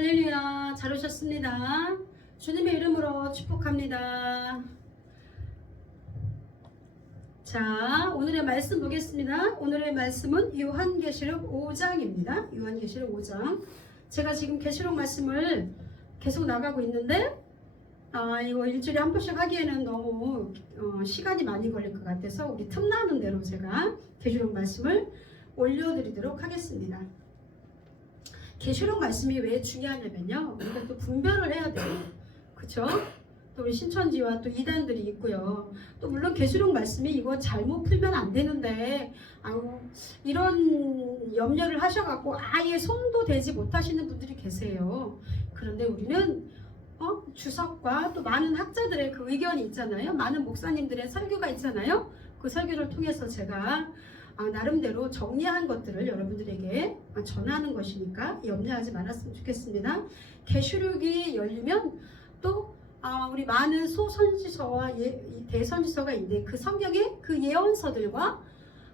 할렐루야, 잘 오셨습니다. 주님의 이름으로 축복합니다. 자, 오늘의 말씀 보겠습니다. 오늘의 말씀은 요한계시록 5장입니다. 요한계시록 5장. 제가 지금 계시록 말씀을 계속 나가고 있는데 이거 일주일에 한 번씩 하기에는 너무 시간이 많이 걸릴 것 같아서 우리 틈나는 대로 제가 계시록 말씀을 올려드리도록 하겠습니다. 계시록 말씀이 왜 중요하냐면요, 우리가 또 분별을 해야 돼요. 그쵸? 또 우리 신천지와 또 이단들이 있고요. 또 물론 계시록 말씀이 이거 잘못 풀면 안 되는데 이런 염려를 하셔갖고 아예 손도 대지 못하시는 분들이 계세요. 그런데 우리는 주석과 또 많은 학자들의 그 의견이 있잖아요. 많은 목사님들의 설교가 있잖아요. 그 설교를 통해서 제가 나름대로 정리한 것들을 여러분들에게 전하는 것이니까 염려하지 말았으면 좋겠습니다. 계시록이 열리면 또 우리 많은 소선지서와 대선지서가 있는데 그 성경의 그 예언서들과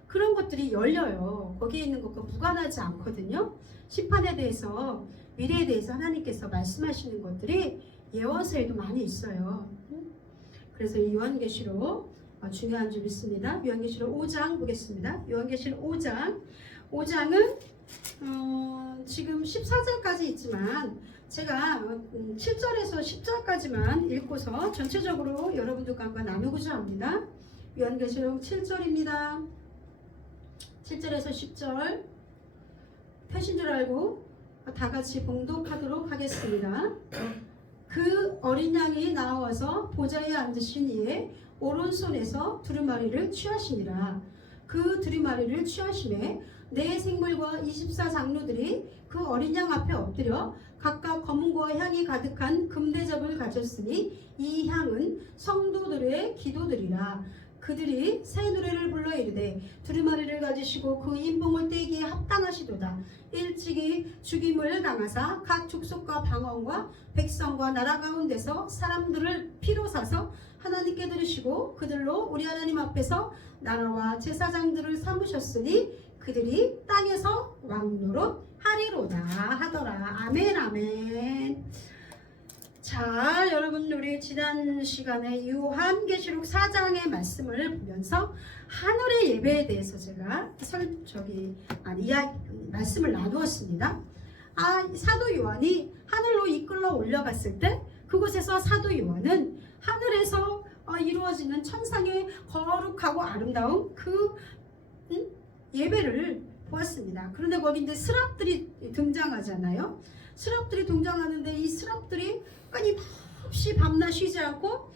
그런 것들이 열려요. 거기에 있는 것과 무관하지 않거든요. 심판에 대해서, 미래에 대해서 하나님께서 말씀하시는 것들이 예언서에도 많이 있어요. 그래서 이 요한계시록 중요한 줄 믿습니다. 요한계시록 5장 보겠습니다. 요한계시록 5장은 지금 14절까지 있지만 제가 7절에서 10절까지만 읽고서 전체적으로 여러분들과 한번 나누고자 합니다. 요한계시록 7절입니다. 7절에서 10절 펴신 줄 알고 다 같이 봉독하도록 하겠습니다. 그 어린 양이 나와서 보좌에 앉으신 이의 오른손에서 두루마리를 취하시니라. 그 두루마리를 취하심에 네 생물과 24장로들이 그 어린 양 앞에 엎드려 각각 검은과 향이 가득한 금대접을 가졌으니 이 향은 성도들의 기도들이라. 그들이 새 노래를 불러 이르되 두루마리를 가지시고 그 인봉을 떼기에 합당하시도다. 일찍이 죽임을 당하사 각 족속과 방언과 백성과 나라 가운데서 사람들을 피로 사서 하나님께 드리시고 그들로 우리 하나님 앞에서 나라와 제사장들을 삼으셨으니 그들이 땅에서 왕노릇 하리로다 하더라. 아멘 아멘. 자, 여러분, 우리 지난 시간에 요한계시록 4장의 말씀을 보면서 하늘의 예배에 대해서 제가 말씀을 나누었습니다. 사도 요한이 하늘로 이끌러 올라갔을 때 그곳에서 사도 요한은 하늘에서 이루어지는 천상의 거룩하고 아름다운 그 예배를 보았습니다. 그런데 거기 이제 스랍들이 등장하잖아요. 스랍들이 등장하는데 이 스랍들이 끊임없이 밤낮 쉬지 않고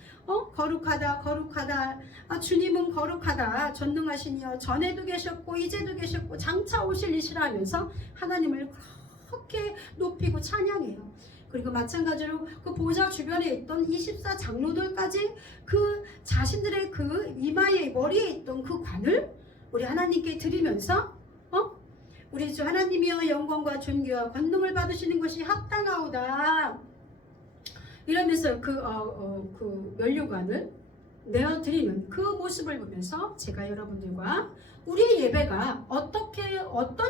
거룩하다 거룩하다, 주님은 거룩하다, 전능하신 이여 전에도 계셨고 이제도 계셨고 장차 오실 이시라 하면서 하나님을 그렇게 높이고 찬양해요. 그리고 마찬가지로 그 보좌 주변에 있던 24장로들까지 그 자신들의 그 이마에 머리에 있던 그 관을 우리 하나님께 드리면서 우리 주 하나님이여 영광과 존귀와 권능을 받으시는 것이 합당하오다 이러면서 그 면류관을 내어드리는 그 모습을 보면서 제가 여러분들과 우리의 예배가 어떤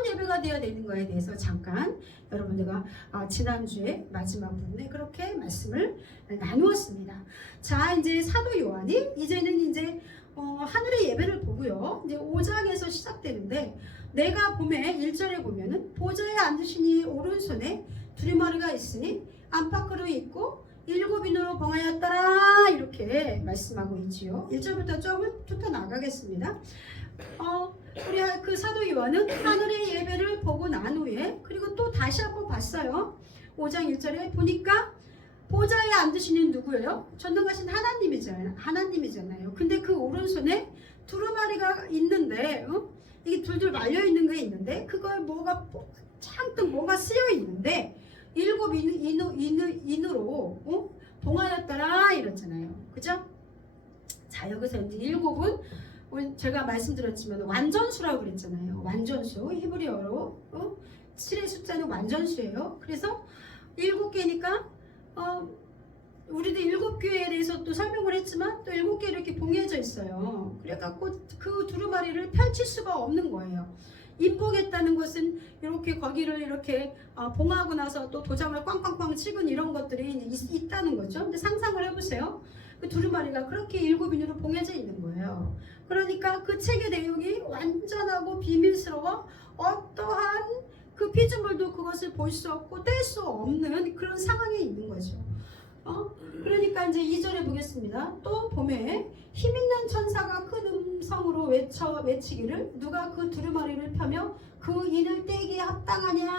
예배가 되어야 되는 거에 대해서 잠깐 여러분들과 지난주에 마지막 부분에 그렇게 말씀을 나누었습니다. 자, 이제 사도 요한이 이제는 하늘의 예배를 보고요. 이제 5장에서 시작되는데 내가 봄에 1절에 보면은 보좌에 앉으신 이 오른손에 두루마리가 있으니 안팎으로 있고 7인으로 봉하였더라 이렇게 말씀하고 있지요. 1절부터 조금 훑어 나가겠습니다. 우리 그 사도 요한은 하늘의 예배를 보고 난 후에 그리고 또 다시 한번 봤어요. 5장 1절에 보니까 보좌에 앉으시는 누구예요? 전능하신 하나님이잖아요. 근데 그 오른손에 두루마리가 있는데 이게 둘둘 말려 있는 게 있는데 그거에 잔뜩 뭐가 쓰여 있는데 7인으로 봉하였더라 이랬잖아요. 그죠? 자, 여기서 이제 7은 제가 말씀드렸지만 완전수라고 그랬잖아요. 완전수, 히브리어로 7의 숫자는 완전수예요. 그래서 7개니까 우리도 7교회에 대해서 또 설명을 했지만 또 7개 이렇게 봉해져 있어요. 그래갖고 그 두루마리를 펼칠 수가 없는 거예요. 인복했다는 것은 이렇게 거기를 이렇게 봉하고 나서 또 도장을 꽝꽝꽝 찍은 이런 것들이 있다는 거죠. 근데 상상을 해보세요. 그 두루마리가 그렇게 7인으로 봉해져 있는 거예요. 그러니까 그 책의 내용이 완전하고 비밀스러워 어떠한 그 피조물도 그것을 볼 수 없고 뗄 수 없는 그런 상황에 있는 거죠. 그러니까 이제 2절에 보겠습니다. 또 봄에 힘있는 천사가 큰 음성으로 외치기를 누가 그 두루마리를 펴며 그 인을 떼기에 합당하냐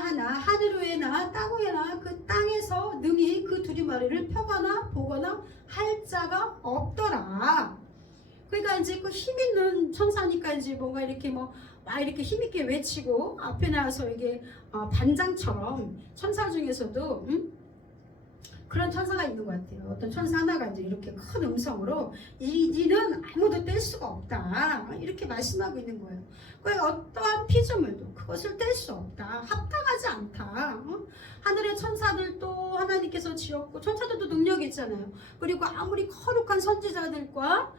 하나 하늘 위에나 땅 위에나 그 땅에서 능히 그 두루마리를 펴거나 보거나 할 자가 없더라. 그러니까 이제 그 힘있는 천사니까 이제 뭔가 이렇게 막 이렇게 힘있게 외치고 앞에 나와서 이게 반장처럼 천사 중에서도 그런 천사가 있는 것 같아요. 어떤 천사 하나가 이제 이렇게 큰 음성으로 이는 아무도 뗄 수가 없다 이렇게 말씀하고 있는 거예요. 그러니까 어떠한 피조물도 그것을 뗄 수 없다. 합당하지 않다. 하늘의 천사들도 하나님께서 지었고 천사들도 능력이 있잖아요. 그리고 아무리 거룩한 선지자들과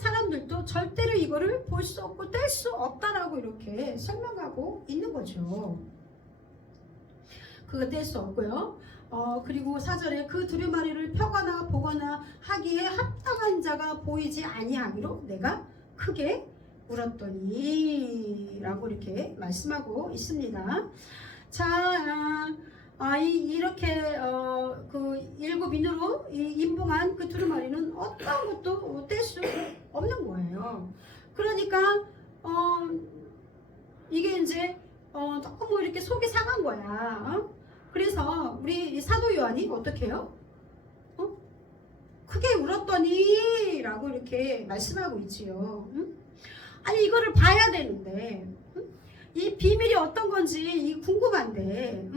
사람들도 절대로 이거를 볼 수 없고 뗄 수 없다라고 이렇게 설명하고 있는 거죠. 그거 뗄 수 없고요. 그리고 4절에 그 두루마리를 펴거나 보거나 하기에 합당한 자가 보이지 아니하기로 내가 크게 울었더니 라고 이렇게 말씀하고 있습니다. 자, 이렇게 그 7인으로 인봉한 그 두루마리는 어떤 것도 뗄 수 없는 거예요. 그러니까 이게 이제 너무 이렇게 속이 상한 거야. 그래서 우리 사도 요한이 어떻게 해요? 크게 울었더니 라고 이렇게 말씀하고 있지요. 아니 이거를 봐야 되는데 이 비밀이 어떤 건지 궁금한데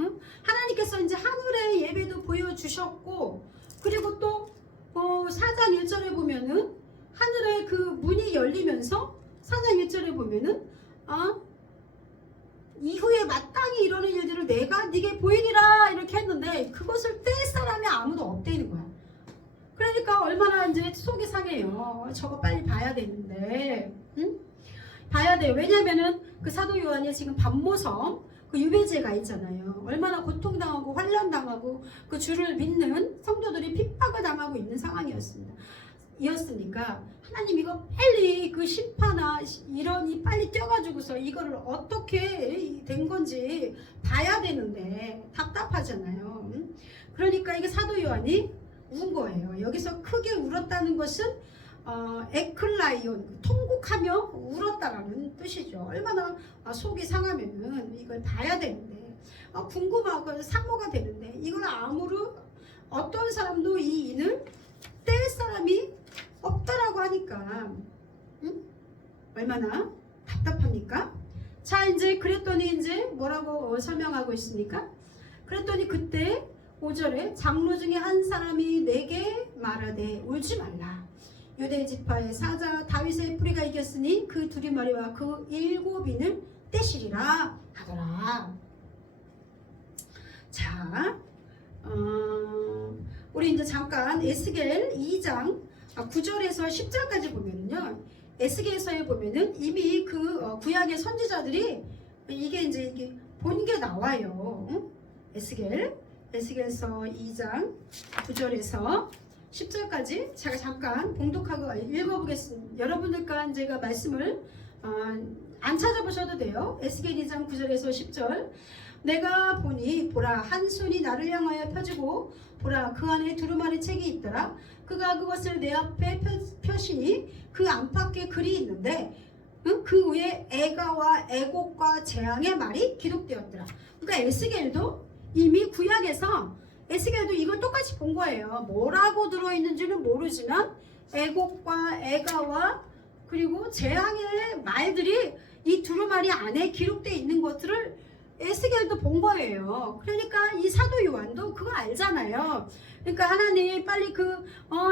하나님께서 이제 하늘의 예배도 보여주셨고 그리고 또 4장 1절에 보면은 하늘의 그 문이 열리면서 4장 1절에 보면은 이후에 마땅히 이루는 일들을 내가 네게 보이리라 이렇게 했는데 그것을 뗄 사람이 아무도 없대는 거야. 그러니까 얼마나 이제 속이 상해요. 저거 빨리 봐야 되는데 봐야 돼요. 왜냐면은 그 사도 요한이 지금 반모섬 그 유배제가 있잖아요. 얼마나 고통당하고 환난당하고 그 주를 믿는 성도들이 핍박을 당하고 있는 상황이었으니까 하나님 이거 빨리 그 심판아 이런이 빨리 뛰어가지고서 이거를 어떻게 된 건지 봐야 되는데 답답하잖아요. 그러니까 이게 사도 요한이 운 거예요. 여기서 크게 울었다는 것은 에클라이온 통곡하며 울었다라는 뜻이죠. 얼마나 속이 상하면은 이걸 봐야 되는데 궁금하고 사모가 되는데 이걸 아무로 어떤 사람도 이 인을 뗄 사람이 없다라고 하니까 얼마나 답답합니까? 자 이제 그랬더니 이제 뭐라고 설명하고 있습니까? 그랬더니 그때 5절에 장로 중에 한 사람이 내게 말하되 울지 말라. 유대 지파의 사자 다윗의 뿌리가 이겼으니 그 두루마리와 그 7인을 떼시리라 하더라. 자, 우리 이제 잠깐 에스겔 2장 9절에서 10절까지 보면은요. 에스겔서에 보면은 이미 그 구약의 선지자들이 이게 이제 이게 본 게 나와요. 에스겔서 2장 9절에서 10절까지 제가 잠깐 봉독하고 읽어보겠습니다. 여러분들과 제가 말씀을 안 찾아보셔도 돼요. 에스겔 2장 9절에서 10절. 내가 보니 보라 한 손이 나를 향하여 펴지고 보라 그 안에 두루마리 책이 있더라. 그가 그것을 내 앞에 펴시니 그 안팎에 글이 있는데 그 위에 애가와 애곡과 재앙의 말이 기록되었더라. 그러니까 에스겔도 이미 구약에서 에스겔도 이걸 똑같이 본 거예요. 뭐라고 들어있는지는 모르지만 애곡과 애가와 그리고 재앙의 말들이 이 두루마리 안에 기록되어 있는 것들을 에스겔도 본 거예요. 그러니까 이 사도 요한도 그거 알잖아요. 그러니까 하나님 빨리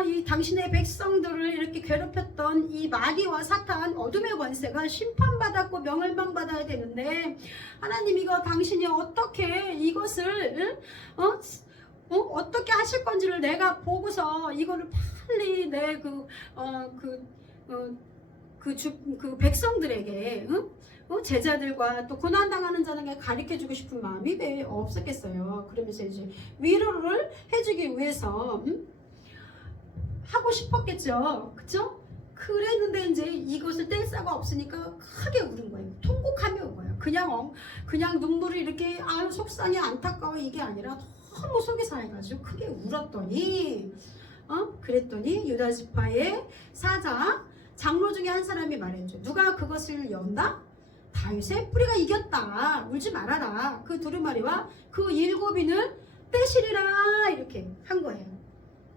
이 당신의 백성들을 이렇게 괴롭혔던 이 마귀와 사탄 어둠의 권세가 심판받았고 명을망받아야 되는데 하나님 이거 당신이 어떻게 이것을 어떻게 하실 건지를 내가 보고서 이거를 빨리 내 그 그 백성들에게 제자들과 또 고난당하는 자에게 가르쳐주고 싶은 마음이 왜 없었겠어요. 그러면서 이제 위로를 해주기 위해서 하고 싶었겠죠. 그쵸? 그랬는데 이제 이것을 뗄 사가 없으니까 크게 울은 거예요. 통곡하며 운 거예요. 그냥 눈물이 이렇게 속상해 안타까워 이게 아니라 너무 속이 상해가지고 크게 울었더니 그랬더니 유다 지파의 사자 장로 중에 한 사람이 말했죠. 누가 그것을 연다? 다윗의 뿌리가 이겼다. 울지 말아라. 그 두루마리와 그 7인을 떼시리라. 이렇게 한 거예요.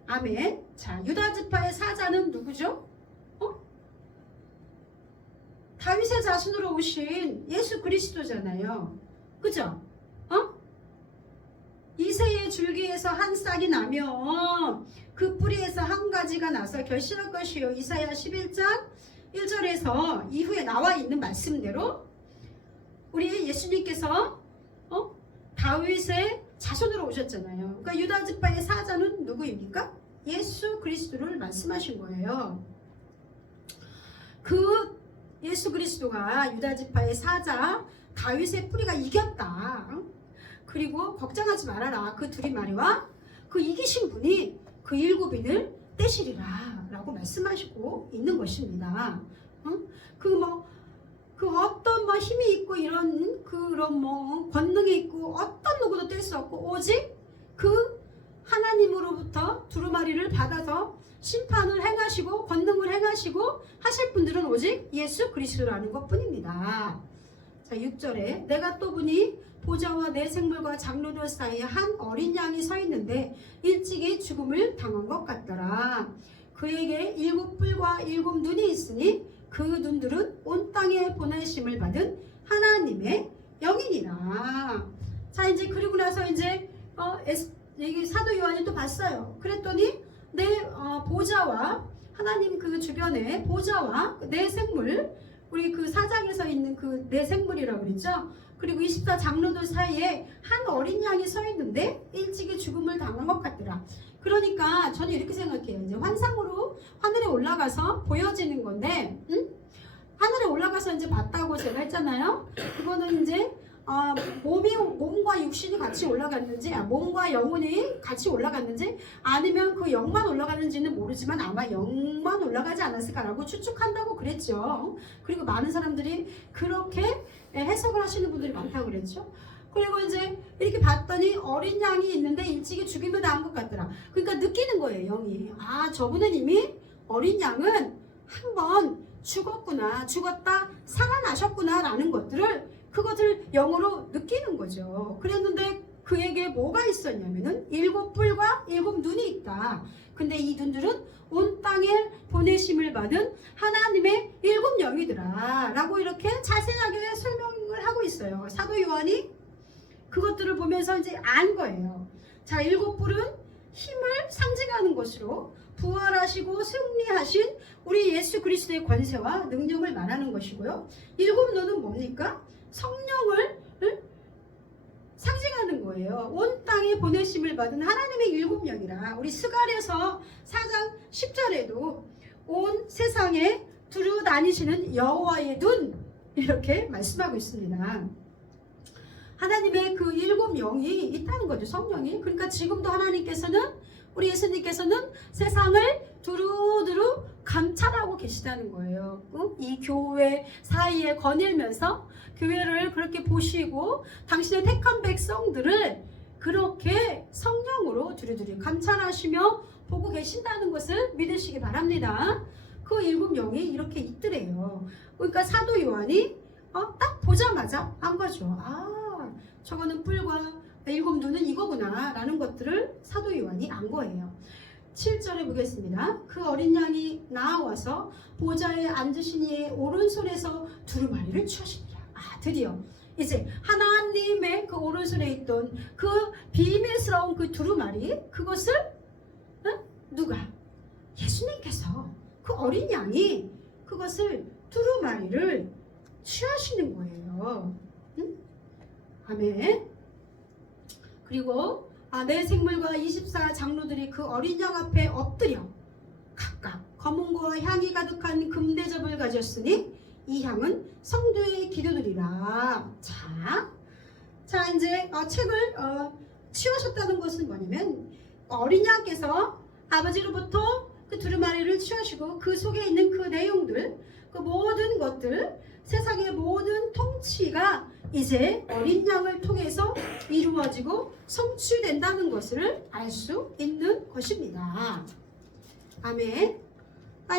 아멘. 자, 유다 지파의 사자는 누구죠? 다윗의 자손으로 오신 예수 그리스도잖아요. 그죠? 이새의 줄기에서 한 싹이 나면 그 뿌리에서 한 가지가 나서 결실할 것이요. 이사야 11장 1절에서 이후에 나와 있는 말씀대로 우리 예수님께서 다윗의 자손으로 오셨잖아요. 그러니까 유다 지파의 사자는 누구입니까? 예수 그리스도를 말씀하신 거예요. 그 예수 그리스도가 유다 지파의 사자 다윗의 뿌리가 이겼다. 그리고 걱정하지 말아라. 그 두루마리와 그 이기신 분이 그 7인을 떼시리라 라고 말씀하시고 있는 것입니다. 그 어떤 힘이 있고 이런 그런 권능이 있고 어떤 누구도 뗄 수 없고 오직 그 하나님으로부터 두루마리를 받아서 심판을 행하시고 권능을 행하시고 하실 분들은 오직 예수 그리스도라는 것 뿐입니다. 자, 6절에 내가 또 보니 보좌와 내 생물과 장로들 사이에 한 어린 양이 서 있는데 일찍이 죽음을 당한 것 같더라. 그에게 7뿔과 7눈이 있으니 그 눈들은 온 땅에 보내심을 받은 하나님의 영이니라. 자, 이제 그리고 나서 이제 여기 사도 요한이 또 봤어요. 그랬더니 내 보좌와 하나님 그 주변에 보좌와 내 생물, 우리 그 사장에서 있는 그 내 생물이라고 그랬죠. 그리고 24 장로들 사이에 한 어린 양이 서 있는데 일찍이 죽음을 당한 것 같더라. 그러니까 저는 이렇게 생각해요. 이제 환상으로 하늘에 올라가서 보여지는 건데, 하늘에 올라가서 이제 봤다고 제가 했잖아요. 그거는 이제 몸과 육신이 같이 올라갔는지, 몸과 영혼이 같이 올라갔는지, 아니면 그 영만 올라갔는지는 모르지만 아마 영만 올라가지 않았을까라고 추측한다고 그랬죠. 그리고 많은 사람들이 그렇게 해석을 하시는 분들이 많다고 그랬죠. 그리고 이제 이렇게 봤더니 어린 양이 있는데 일찍이 죽임을 당한 것 같더라. 그러니까 느끼는 거예요, 영이. 저분은 이미 어린 양은 한번 죽었다, 살아나셨구나 라는 그것을 영으로 느끼는 거죠. 그랬는데 그에게 뭐가 있었냐면은 7뿔과 7눈이 있다. 근데 이 눈들은 온 땅에 보내심을 받은 하나님의 7영이더라 라고 이렇게 자세하게 설명을 하고 있어요. 사도 요한이 그것들을 보면서 이제 안 거예요. 자, 7뿔은 힘을 상징하는 것으로 부활하시고 승리하신 우리 예수 그리스도의 권세와 능력을 말하는 것이고요. 7눈은 뭡니까? 성령을 상징하는 거예요. 온 땅에 보내심을 받은 하나님의 7영이라. 우리 스가랴서 4장 10절에도 온 세상에 두루 다니시는 여호와의 눈 이렇게 말씀하고 있습니다. 하나님의 그 7영이 있다는 거죠. 성령이. 그러니까 지금도 하나님께서는 우리 예수님께서는 세상을 두루두루 감찰하고 계시다는 거예요. 이 교회 사이에 거닐면서 교회를 그렇게 보시고 당신의 택한 백성들을 그렇게 성령으로 두루두루 감찰하시며 보고 계신다는 것을 믿으시기 바랍니다. 그 7영이 이렇게 있더래요. 그러니까 사도 요한이 딱 보자마자 한 거죠. 저거는 뿔과 7눈은 이거구나 라는 것들을 사도 요한이 안 거예요. 7절에 보겠습니다. 그 어린 양이 나와서 보좌에 앉으신 이의 오른손에서 두루마리를 취하시니라. 드디어 이제 하나님의 그 오른손에 있던 그 비밀스러운 그 두루마리, 그것을 누가? 예수님께서, 그 어린 양이 그것을 두루마리를 취하시는 거예요. 아멘. 그리고 내 생물과 24 장로들이 그 어린 양 앞에 엎드려 각각 검은고와 향이 가득한 금대접을 가졌으니 이 향은 성도의 기도들이라. 자 이제 책을 취하셨다는 것은 뭐냐면 어린 양께서 아버지로부터 그 두루마리를 취하시고 그 속에 있는 그 내용들, 그 모든 것들, 세상의 모든 통치가 이제 어린 양을 통해서 이루어지고 성취된다는 것을 알 수 있는 것입니다. 아멘.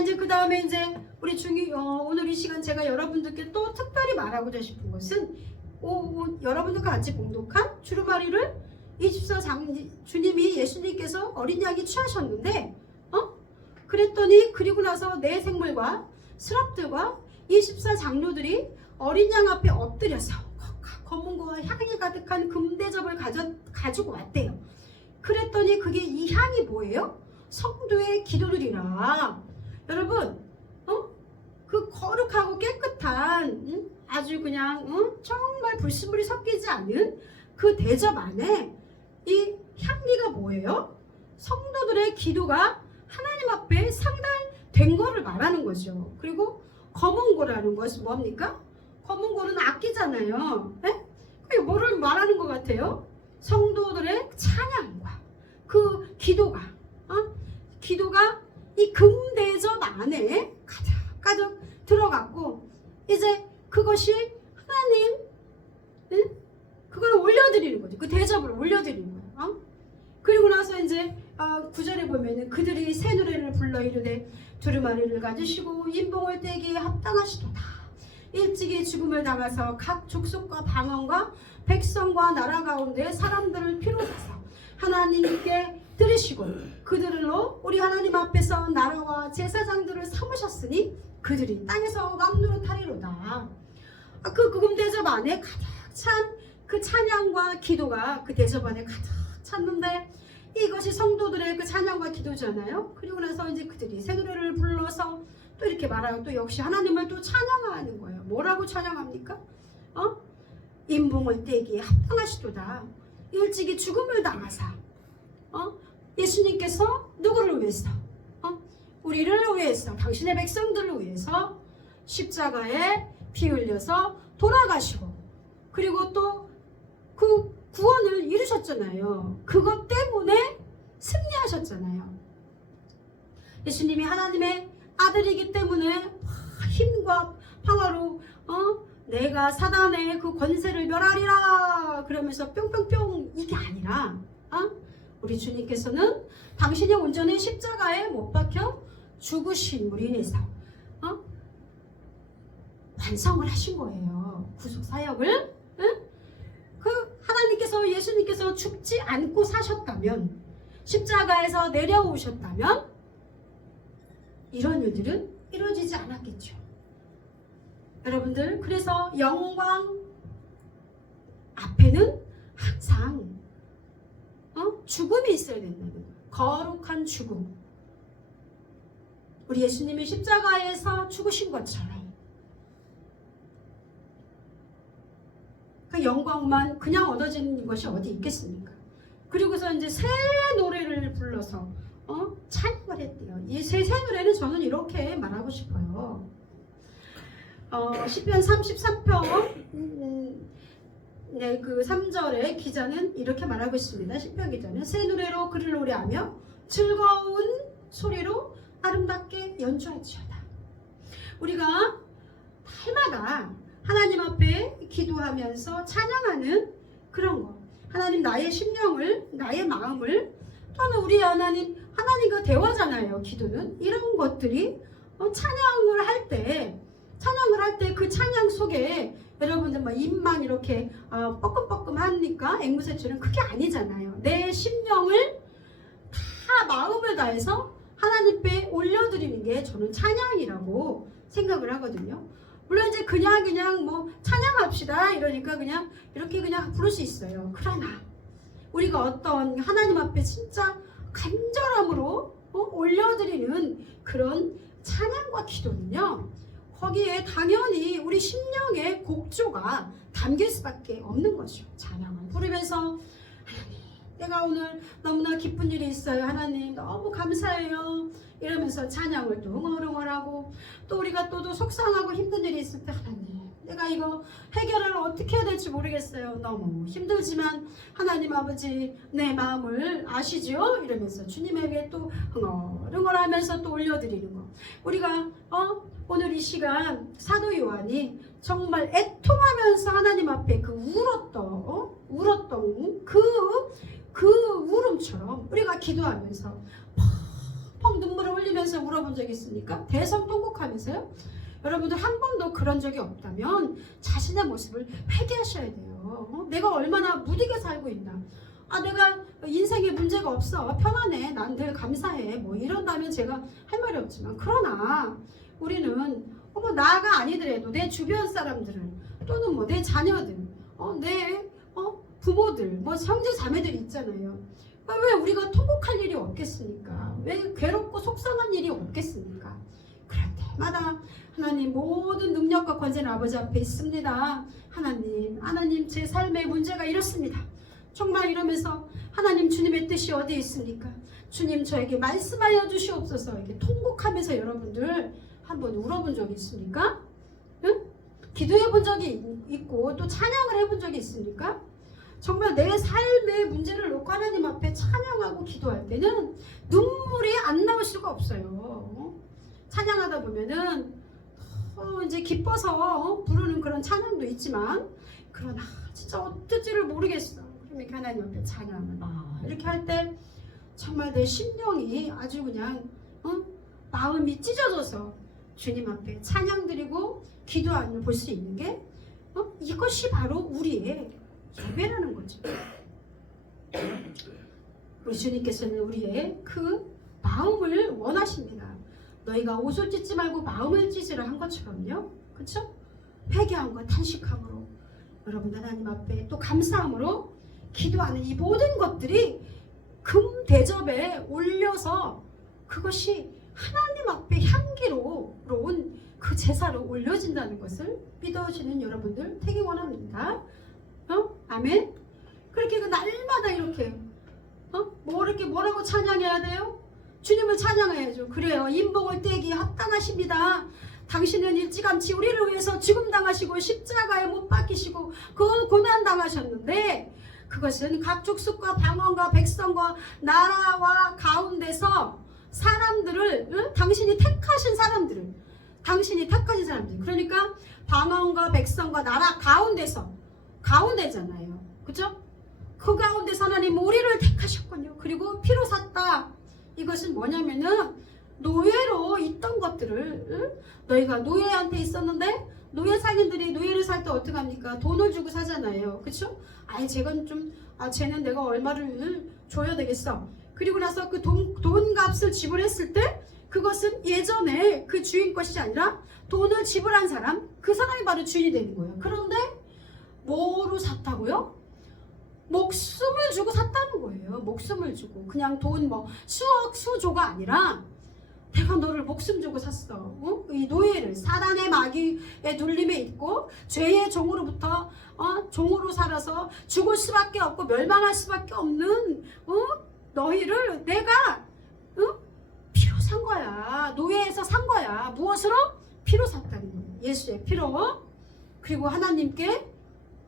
이제 그 다음에 이제 우리 오늘 이 시간 제가 여러분들께 또 특별히 말하고자 싶은 것은 여러분들과 같이 봉독한 두루마리를 24장 주님이 예수님께서 어린 양이 취하셨는데 그랬더니 그리고 나서 내 생물과 스랍들과 24장로들이 어린 양 앞에 엎드려서 검은고와 향이 가득한 금대접을 가지고 왔대요. 그랬더니 그게 이 향이 뭐예요? 성도의 기도들이라. 여러분 그 거룩하고 깨끗한 아주 그냥 정말 불순물이 섞이지 않은 그 대접 안에 이 향기가 뭐예요? 성도들의 기도가 하나님 앞에 상달된 거를 말하는 거죠. 그리고 검은고라는 것은 뭡니까? 검은고는 악기잖아요. 그게 뭐를 말하는 것 같아요? 성도들의 찬양과 그 기도가 이 금대접 안에 가득 들어갔고 이제 그것이 하나님 그걸 올려드리는 거죠. 그 대접을 올려드리는 거예요. 그리고 나서 이제 9절에 보면은 그들이 새 노래를 불러 이르되 두루마리를 가지시고 인봉을 떼기에 합당하시도다. 일찍이 죽음을 당하서 각 족속과 방언과 백성과 나라 가운데 사람들을 피로해서 하나님께 들으시고 그들로 우리 하나님 앞에서 나라와 제사장들을 삼으셨으니 그들이 땅에서 왕노릇하리로다. 그 금대접 안에 가득 찬 그 찬양과 기도가 그 대접 안에 가득 찼는데 이것이 성도들의 그 찬양과 기도잖아요. 그리고 나서 이제 그들이 새 노래를 불러서 또 이렇게 말하고 또 역시 하나님을 또 찬양하는 거예요. 뭐라고 찬양합니까? 인봉을 떼기에 합당하시도다. 일찍이 죽음을 당하사 예수님께서 누구를 위해서? 우리를 위해서, 당신의 백성들을 위해서 십자가에 피 흘려서 돌아가시고 그리고 또 그 구원을 이루셨잖아요. 그것 때문에 승리하셨잖아요. 예수님이 하나님의 아들이기 때문에 힘과 파워로 내가 사단의 그 권세를 멸하리라 그러면서 뿅뿅뿅 이게 아니라 우리 주님께서는 당신의 온전히 십자가에 못 박혀 죽으심으로 인해서 완성을 하신 거예요. 구속 사역을. 그 하나님께서 예수님께서 죽지 않고 사셨다면 십자가에서 내려오셨다면 이런 일들은 이루어지지 않았겠죠. 여러분들 그래서 영광 앞에는 항상 죽음이 있어야 된다는 거예요. 거룩한 죽음. 우리 예수님이 십자가에서 죽으신 것처럼 그 영광만 그냥 얻어지는 것이 어디 있겠습니까? 그리고서 이제 새 노래를 불러서 찬양을 했대요. 이 새 노래는 저는 이렇게 말하고 싶어요. 시편 33편 그 3절에 기자는 이렇게 말하고 있습니다. 시편 기자는 새 노래로 그를 노래하며 즐거운 소리로 아름답게 연주할지어다. 우리가 날마다 하나님 앞에 기도하면서 찬양하는 그런 거, 하나님 나의 심령을, 나의 마음을, 또는 우리 하나님과 대화잖아요. 기도는 이런 것들이 찬양을 할 때 그 찬양 속에 여러분들 입만 이렇게 뻐끔뻐끔하니까 앵무새처럼 그게 아니잖아요. 내 심령을 다 마음을 다해서 하나님께 올려드리는 게 저는 찬양이라고 생각을 하거든요. 물론 이제 그냥 찬양합시다 이러니까 그냥 이렇게 그냥 부를 수 있어요. 그러나 우리가 어떤 하나님 앞에 진짜 간절함으로 올려드리는 그런 찬양과 기도는요, 거기에 당연히 우리 심령의 곡조가 담길 수밖에 없는 거죠. 찬양을 부르면서 하나님 내가 오늘 너무나 기쁜 일이 있어요. 하나님 너무 감사해요. 이러면서 찬양을 또 흥얼흥얼하고, 또 우리가 또 속상하고 힘든 일이 있을 때 하나님 내가 이거 해결을 어떻게 해야 될지 모르겠어요. 너무 힘들지만 하나님 아버지 내 마음을 아시죠? 이러면서 주님에게 또 흥얼흥얼하면서 또 올려드리는 거. 우리가 오늘 이 시간 사도 요한이 정말 애통하면서 하나님 앞에 그 울었던 그 울음처럼 우리가 기도하면서 펑펑 눈물을 흘리면서 울어본 적이 있습니까? 대성통곡하면서요? 여러분들 한 번도 그런 적이 없다면 자신의 모습을 회개하셔야 돼요. 내가 얼마나 무디게 살고 있나. 내가 인생에 문제가 없어, 편안해, 난 늘 감사해, 뭐 이런다면 제가 할 말이 없지만, 그러나 우리는 나가 아니더라도 내 주변 사람들을, 또는 뭐 내 자녀들, 내 부모들, 뭐 형제 자매들이 있잖아요. 왜 우리가 통곡할 일이 없겠습니까? 왜 괴롭고 속상한 일이 없겠습니까? 그럴 때마다 하나님 모든 능력과 권세는 아버지 앞에 있습니다. 하나님 제 삶의 문제가 이렇습니다. 정말 이러면서 하나님 주님의 뜻이 어디에 있습니까? 주님 저에게 말씀하여 주시옵소서. 이렇게 통곡하면서 여러분들 한번 울어본 적이 있습니까? 응? 기도해 본 적이 있고 또 찬양을 해본 적이 있습니까? 정말 내 삶의 문제를 놓고 하나님 앞에 찬양하고 기도할 때는 눈물이 안 나올 수가 없어요. 찬양하다 보면은 이제 기뻐서 부르는 그런 찬양도 있지만, 그러나 진짜 어떨지를 모르겠어. 그러니까 하나님 앞에 찬양을 이렇게 할 때 정말 내 심령이 아주 그냥 마음이 찢어져서 주님 앞에 찬양 드리고 기도하는 볼 수 있는 게 이것이 바로 우리의 예배라는 거죠. 우리 주님께서는 우리의 그 마음을 원하십니다. 너희가 옷을 찢지 말고 마음을 찢으라 한 것처럼요. 그렇죠? 회개함과 탄식함으로 여러분 하나님 앞에 또 감사함으로 기도하는 이 모든 것들이 금 대접에 올려서 그것이 하나님 앞에 향기로운 그 제사로 올려진다는 것을 믿어지는 여러분들 되기 원합니다. 아멘. 그렇게 그 날마다 이렇게 이렇게 뭐라고 찬양해야 돼요? 주님을 찬양해야죠. 그래요. 인복을 떼기 합당하십니다. 당신은 일찌감치 우리를 위해서 죽음당하시고 십자가에 못 박히시고 그 고난 당하셨는데, 그것은 각 족속과 방언과 백성과 나라와 가운데서 사람들을 당신이 택하신 사람들, 그러니까 방언과 백성과 나라 가운데잖아요. 그죠? 그 가운데서 하나님 우리를 택하셨군요. 그리고 피로 샀다. 이것은 뭐냐면은 노예로 있던 것들을 너희가 노예한테 있었는데, 노예 상인들이 노예를 살 때 어떻게 합니까? 돈을 주고 사잖아요. 그쵸? 쟤는 내가 얼마를 줘야 되겠어. 그리고 나서 그 돈값을 지불했을 때 그것은 예전에 그 주인 것이 아니라 돈을 지불한 사람, 그 사람이 바로 주인이 되는 거예요. 그런데 뭐로 샀다고요? 목숨을 주고 샀다는 거예요. 목숨을 주고. 그냥 돈 수조가 아니라 내가 너를 목숨 주고 샀어. 이 노예를 사단의 마귀의 눌림에 있고 죄의 종으로부터 종으로 살아서 죽을 수밖에 없고 멸망할 수밖에 없는 너희를 내가 피로 산 거야. 노예에서 산 거야. 무엇으로? 피로 샀다는 거예요. 예수의 피로. 그리고 하나님께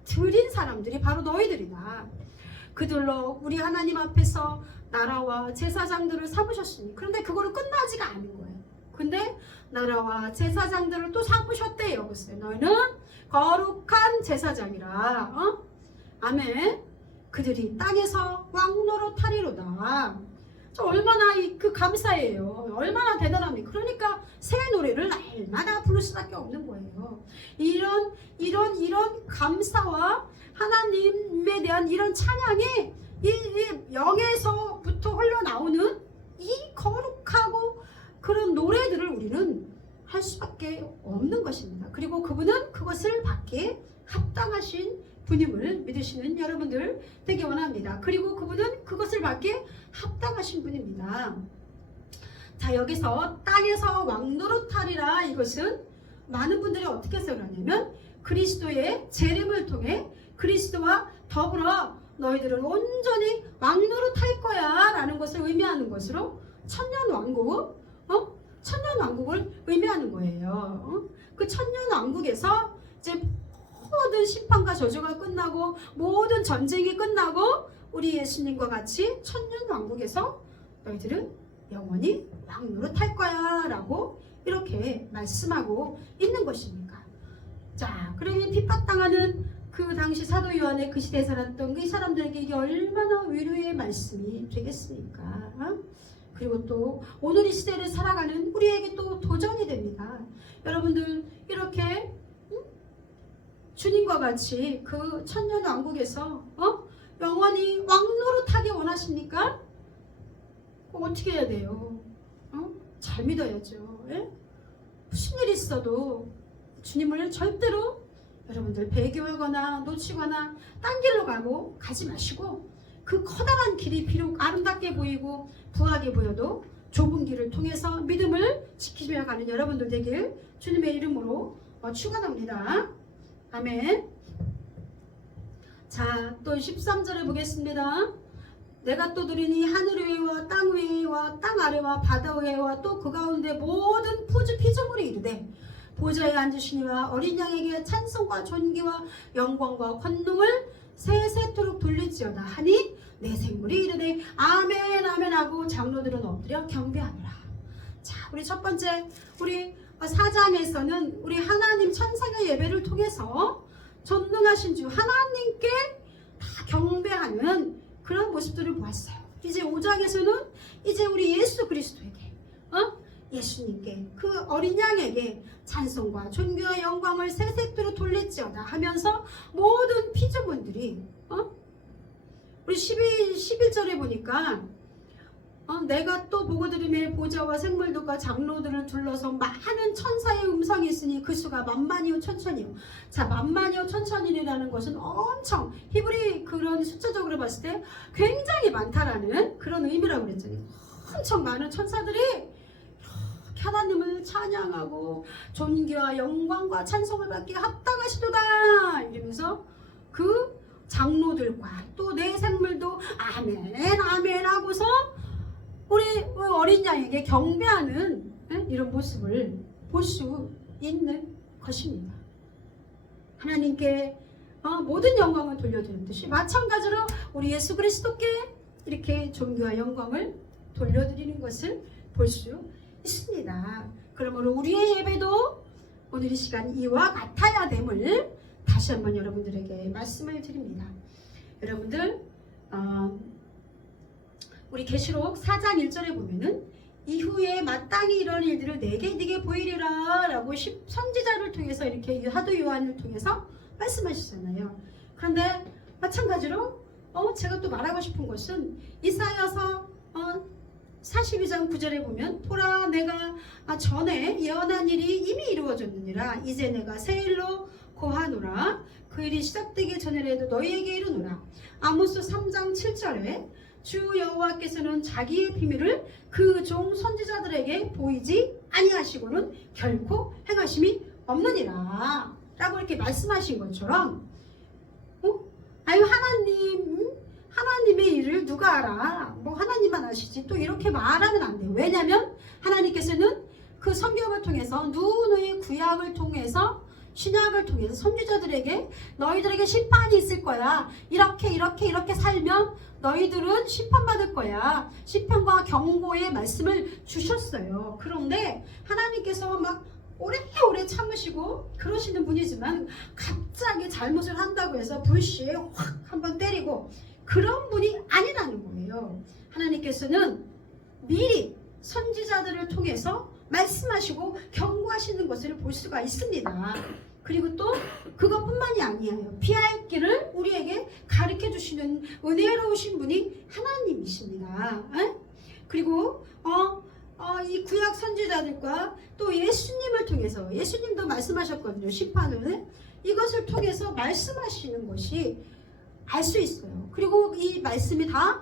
드린 사람들이 바로 너희들이다. 그들로 우리 하나님 앞에서 나라와 제사장들을 삼으셨으니, 그런데 그거로 끝나지가 않은 거예요. 근데 나라와 제사장들을 또 삼으셨대요. 글쎄, 너희는 거룩한 제사장이라. 아멘. 그들이 땅에서 왕노릇하리로다. 얼마나 그 감사해요. 얼마나 대단합니까? 그러니까 새 노래를 날마다 부를 수밖에 없는 거예요. 이런 감사와 하나님에 대한 이런 찬양이 이 영에서부터 흘러나오는 이 거룩하고 그런 노래들을 우리는 할 수밖에 없는 것입니다. 그리고 그분은 그것을 받기에 합당하신 분임을 믿으시는 여러분들 되기 원합니다. 그리고 그분은 그것을 받기에 합당하신 분입니다. 자, 여기서 땅에서 왕노릇하리라, 이것은 많은 분들이 어떻게 해석을 하냐면 그리스도의 재림을 통해 그리스도와 더불어 너희들은 온전히 왕노릇할 거야 라는 것을 의미하는 것으로 천년왕국, 천년왕국을 의미하는 거예요. 그 천년왕국에서 이제 모든 심판과 저주가 끝나고 모든 전쟁이 끝나고 우리 예수님과 같이 천년왕국에서 너희들은 영원히 왕노릇할 거야 라고 이렇게 말씀하고 있는 것입니다. 자, 그러면 핍박당하는 그 당시 사도 요한의 그 시대에 살았던 그 사람들에게 이게 얼마나 위로의 말씀이 되겠습니까? 그리고 또 오늘 이 시대를 살아가는 우리에게 또 도전이 됩니다. 여러분들 이렇게 주님과 같이 그 천년왕국에서 영원히 왕노릇하기 원하십니까? 어떻게 해야 돼요? 잘 믿어야죠. 예? 무슨 일이 있어도 주님을 절대로 여러분들 배교하거나 놓치거나 딴 길로 가지 마시고 그 커다란 길이 비록 아름답게 보이고 부하게 보여도 좁은 길을 통해서 믿음을 지키며 가는 여러분들 되길 주님의 이름으로 축원합니다. 아멘. 자, 또 13절에 보겠습니다. 내가 또 들으니 하늘 위와 땅 위와 땅 아래와 바다 위와 또 그 가운데 모든 피조물이 이르되 보좌에 앉으시니와 어린 양에게 찬송과 존귀와 영광과 권능을 세세토록 돌릴지어다 하니 내 생물이 이르되 아멘 아멘 하고 장로들은 엎드려 경배하노라. 자, 우리 첫 번째 우리 4장에서는 우리 하나님 천사의 예배를 통해서 전능하신 주 하나님께 다 경배하는 그런 모습들을 보았어요. 이제 5장에서는 이제 우리 예수 그리스도에게 예수님께 그 어린 양에게 찬송과 존귀와 영광을 세세토록 돌릴지어다 하면서 모든 피조물들이 우리 11절에 보니까 내가 또 보고 들음에 보좌와 생물들과 장로들을 둘러서 많은 천사의 음성이 있으니 그 수가 만만이요 천천이요. 자, 만만이요 천천이라는 것은 엄청 히브리 그런 숫자적으로 봤을 때 굉장히 많다라는 그런 의미라고 그랬잖아요. 엄청 많은 천사들이 하나님을 찬양하고 존귀와 영광과 찬송을 받기에 합당하시도다 이러면서 그 장로들과 또 내 생물도 아멘 아멘 하고서 우리 어린 양에게 경배하는 이런 모습을 볼 수 있는 것입니다. 하나님께 모든 영광을 돌려드리는 듯이 마찬가지로 우리 예수 그리스도께 이렇게 존귀와 영광을 돌려드리는 것을 볼 수 있습니다. 그러므로 우리의 예배도 오늘 이 시간 이와 같아야 됨을 다시 한번 여러분들에게 말씀을 드립니다. 여러분들 우리 계시록 4장 1절에 보면은 이후에 마땅히 이런 일들을 네게 보이리라 라고 선지자를 통해서 이렇게 사도 요한을 통해서 말씀하시잖아요. 그런데 마찬가지로 제가 또 말하고 싶은 것은 이사야서 42장 9절에 보면 보라 내가 전에 예언한 일이 이미 이루어졌느니라 이제 내가 새 일로 고하노라 그 일이 시작되기 전에라도 너희에게 이르노라. 아모스 3장 7절에 주 여호와께서는 자기의 비밀을 그 종 선지자들에게 보이지 아니하시고는 결코 행하심이 없느니라 라고 이렇게 말씀하신 것처럼 아유 하나님의 일을 누가 알아? 뭐 하나님만 아시지 또 이렇게 말하면 안 돼요. 왜냐하면 하나님께서는 그 성경을 통해서 누누이 구약을 통해서 신약을 통해서 선지자들에게 너희들에게 심판이 있을 거야. 이렇게 살면 너희들은 심판받을 거야. 심판과 경고의 말씀을 주셨어요. 그런데 하나님께서 막 오래오래 참으시고 그러시는 분이지만 갑자기 잘못을 한다고 해서 불시에 확 한번 때리고 그런 분이 아니라는 거예요. 하나님께서는 미리 선지자들을 통해서 말씀하시고 경고하시는 것을 볼 수가 있습니다. 그리고 또 그것뿐만이 아니에요. 피할 길을 우리에게 가르쳐 주시는 은혜로우신 분이 하나님이십니다. 그리고 이 구약 선지자들과 또 예수님을 통해서 예수님도 말씀하셨거든요. 심판을 이것을 통해서 말씀하시는 것이 알 수 있어요. 그리고 이 말씀이 다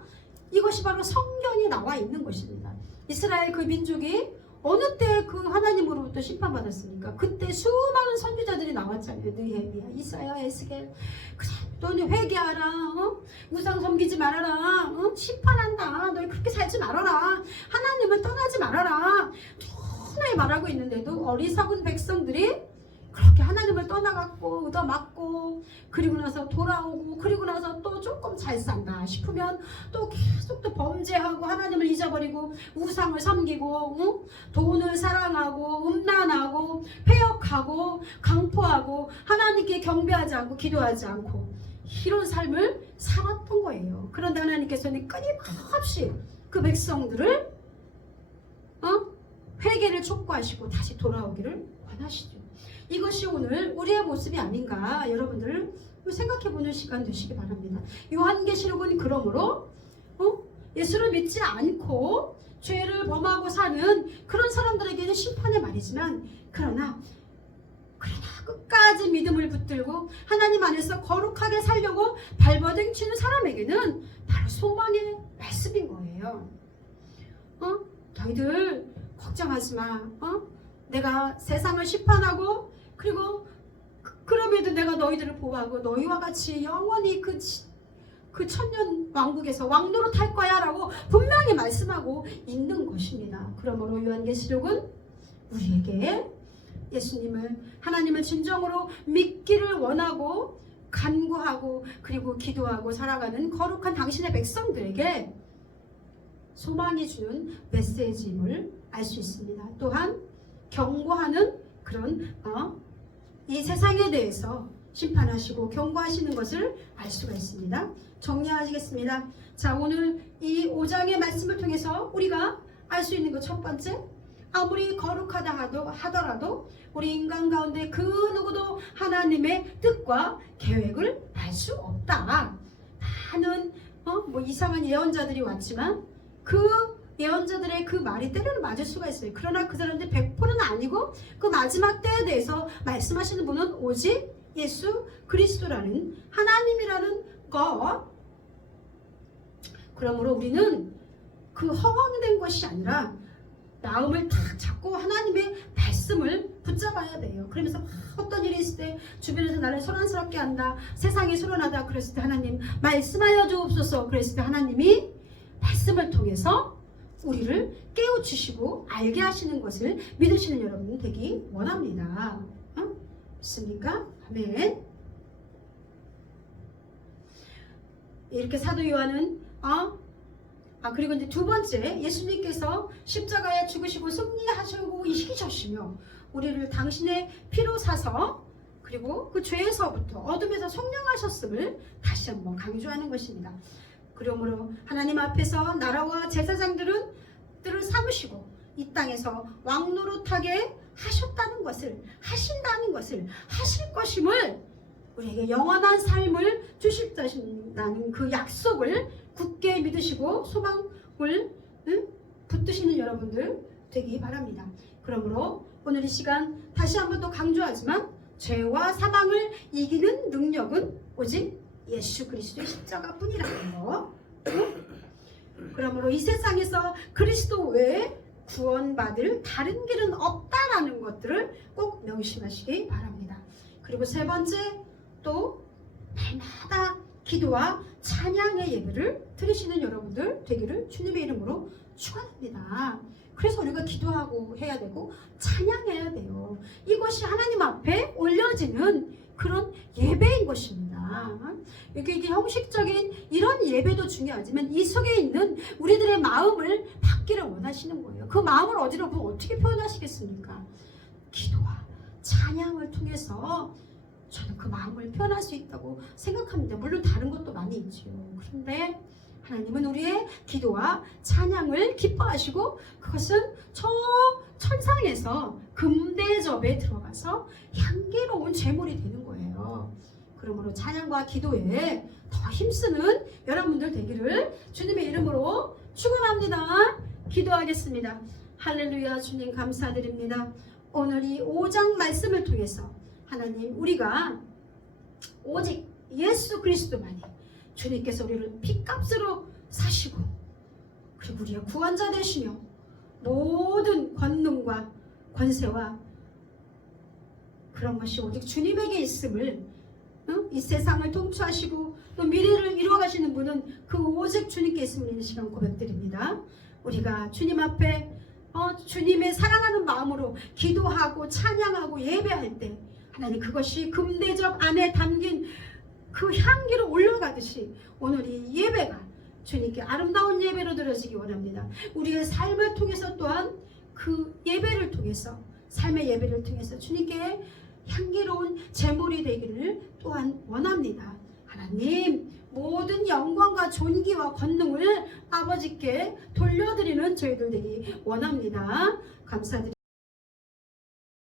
이것이 바로 성경에 나와 있는 것입니다. 이스라엘 그 민족이 어느 때 그 하나님으로부터 심판받았습니까? 그때 수많은 선지자들이 나왔잖아요. 느헤미야, 이사야, 에스겔. 너네 회개하라. 우상 섬기지 말아라. 응? 심판한다. 너희 그렇게 살지 말아라. 하나님을 떠나지 말아라. 분명히 말하고 있는데도 어리석은 백성들이 그렇게 하나님을 떠나갔고 얻어맞고 그리고 나서 돌아오고 그리고 나서 또 조금 잘 산다 싶으면 또 계속 또 범죄하고 하나님을 잊어버리고 우상을 섬기고 응? 돈을 사랑하고 음란하고 패역하고 강포하고 하나님께 경배하지 않고 기도하지 않고 이런 삶을 살았던 거예요. 그런데 하나님께서는 끊임없이 그 백성들을 회개를 촉구하시고 다시 돌아오기를 원하시죠. 이것이 오늘 우리의 모습이 아닌가 여러분들 생각해보는 시간 되시기 바랍니다. 요한계시록은 그러므로 예수를 믿지 않고 죄를 범하고 사는 그런 사람들에게는 심판의 말이지만 그러나 끝까지 믿음을 붙들고 하나님 안에서 거룩하게 살려고 발버둥치는 사람에게는 바로 소망의 말씀인 거예요. 너희들 걱정하지 마. 내가 세상을 심판하고 그리고 그럼에도 내가 너희들을 보호하고 너희와 같이 영원히 그 천년 왕국에서 왕노릇 할 거야 라고 분명히 말씀하고 있는 것입니다. 그러므로 요한계시록은 우리에게 예수님을 하나님을 진정으로 믿기를 원하고 간구하고 그리고 기도하고 살아가는 거룩한 당신의 백성들에게 소망이 주는 메시지임을 알 수 있습니다. 또한 경고하는 그런 이 세상에 대해서 심판하시고 경고하시는 것을 알 수가 있습니다. 정리하시겠습니다. 자, 오늘 이 5장의 말씀을 통해서 우리가 알 수 있는 것 첫 번째, 아무리 거룩하다 하더라도 우리 인간 가운데 그 누구도 하나님의 뜻과 계획을 알 수 없다. 많은 뭐 이상한 예언자들이 왔지만 그 예언자들의 그 말이 때로는 맞을 수가 있어요. 그러나 그 사람들 100%는 아니고 그 마지막 때에 대해서 말씀하시는 분은 오직 예수 그리스도라는 하나님이라는 것. 그러므로 우리는 그 허황된 것이 아니라 마음을 탁 잡고 하나님의 말씀을 붙잡아야 돼요. 그러면서 어떤 일이 있을 때 주변에서 나를 소란스럽게 한다, 세상이 소란하다 그랬을 때 하나님 말씀하여 주옵소서 그랬을 때 하나님이 말씀을 통해서 우리를 깨우치시고 알게 하시는 것을 믿으시는 여러분 되기 원합니다. 믿습니까? 아멘. 이렇게 사도 요한은 그리고 이제 두 번째, 예수님께서 십자가에 죽으시고 승리하시고 이기셨으며 우리를 당신의 피로 사서 그리고 그 죄에서부터 어둠에서 속량하셨음을 다시 한번 강조하는 것입니다. 그러므로 하나님 앞에서 나라와 제사장들을 삼으시고 이 땅에서 왕노릇하게 하셨다는 것을, 하신다는 것을, 하실 것임을, 우리에게 영원한 삶을 주신다는 그 약속을 굳게 믿으시고 소망을 붙드시는 여러분들 되기 바랍니다. 그러므로 오늘 이 시간 다시 한번 또 강조하지만 죄와 사망을 이기는 능력은 오직 예수 그리스도의 십자가뿐이라는 거. 그러므로 이 세상에서 그리스도 외에 구원받을 다른 길은 없다라는 것들을 꼭 명심하시기 바랍니다. 그리고 세 번째, 또 날마다 기도와 찬양의 예배를 드리시는 여러분들 되기를 주님의 이름으로 축원합니다. 그래서 우리가 기도하고 해야 되고 찬양해야 돼요. 이것이 하나님 앞에 올려지는 그런 예배인 것입니다. 이게 형식적인 이런 예배도 중요하지만 이 속에 있는 우리들의 마음을 받기를 원하시는 거예요. 그 마음을 어디로 보면 어떻게 표현하시겠습니까? 기도와 찬양을 통해서 저는 그 마음을 표현할 수 있다고 생각합니다. 물론 다른 것도 많이 있죠. 그런데 하나님은 우리의 기도와 찬양을 기뻐하시고 그것은 저 천상에서 금대접에 들어가서 향기로운 제물이 되는 거예요. 그러므로 찬양과 기도에 더 힘쓰는 여러분들 되기를 주님의 이름으로 축원합니다. 기도하겠습니다. 할렐루야. 주님 감사드립니다. 오늘 이 5장 말씀을 통해서 하나님, 우리가 오직 예수 그리스도만이 주님께서 우리를 피값으로 사시고 그리고 우리의 구원자 되시며 모든 권능과 권세와 그런 것이 오직 주님에게 있음을 이 세상을 통치하시고 또 미래를 이루어가시는 분은 그 오직 주님께 있음을 이 시간 고백드립니다. 우리가 주님 앞에 주님의 사랑하는 마음으로 기도하고 찬양하고 예배할 때 하나님 그것이 금대접 안에 담긴 그 향기로 올라가듯이 오늘 이 예배가 주님께 아름다운 예배로 드려지기 원합니다. 우리의 삶을 통해서 또한 그 예배를 통해서 삶의 예배를 통해서 주님께 향기로운 제물이 되기를 또한 원합니다. 하나님 모든 영광과 존귀와 권능을 아버지께 돌려드리는 저희들 되기 원합니다. 감사드립니다.